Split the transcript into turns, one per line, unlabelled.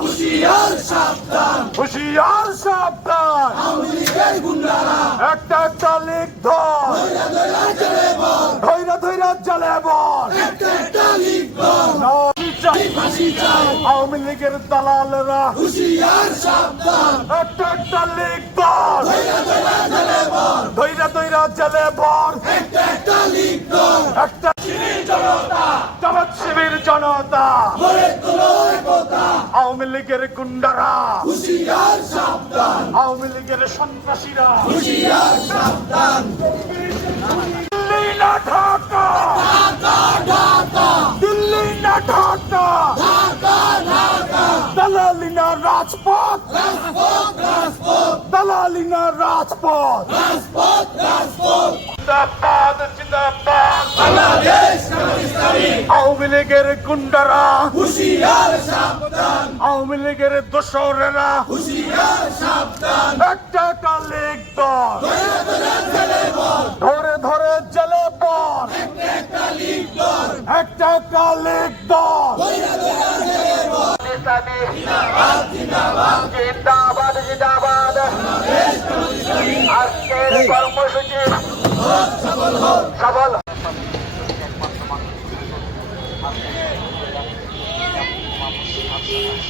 হুশিয়ার সাবধান।
হুশিয়ার সাবধান।
আওয়ামী লীগের গুন্ডারা।
একটা একটা লিখ ধর।
চলে বল।
ধৈরা ধৈরা জ্বালে বল।
একটা একটা লিগ চাই।
আওয়ামী লীগের দালালরা।
হুশিয়ার সাবধান।
একটা একটা লিখ ধর।
চলে বল।
ধৈরা ধৈরা জ্বালে বল।
একটা একটা লিগ বল
একটা
জনতা।
জামাত শিবির জনতা।
গড়ে তোলো
আওয়ামী লীগের গুন্ডারা।
হুশিয়ার সাবধান।
আওয়ামী লীগের সন্ত্রাসীরা।
হুশিয়ার সাবধান।
দিল্লি না ঢাকা।
ঢাকা ঢাকা।
দিল্লি না ঢাকা।
ঢাকা ঢাকা।
দালালি না রাজপথ।
রাজপথ রাজপথ।
দালালি না রাজপথ।
রাজপথ রাজপথ।
জিন্দাবাদ জিন্দাবাদ। আওয়ামী লীগের গুন্ডারা।
হুশিয়ার সাবধান।
আওয়ামী লীগের দোসরেরা।
হুশিয়ার সাবধান।
একটা
ছেলে বল।
ধরে ধরে জেলে পর
একটা বল।
জিন্দাবাদ জিন্দাবাদ। জিন্দাবাদ আজকের কর্মসূচি
সফল হোক।
একমাত্র মানুষ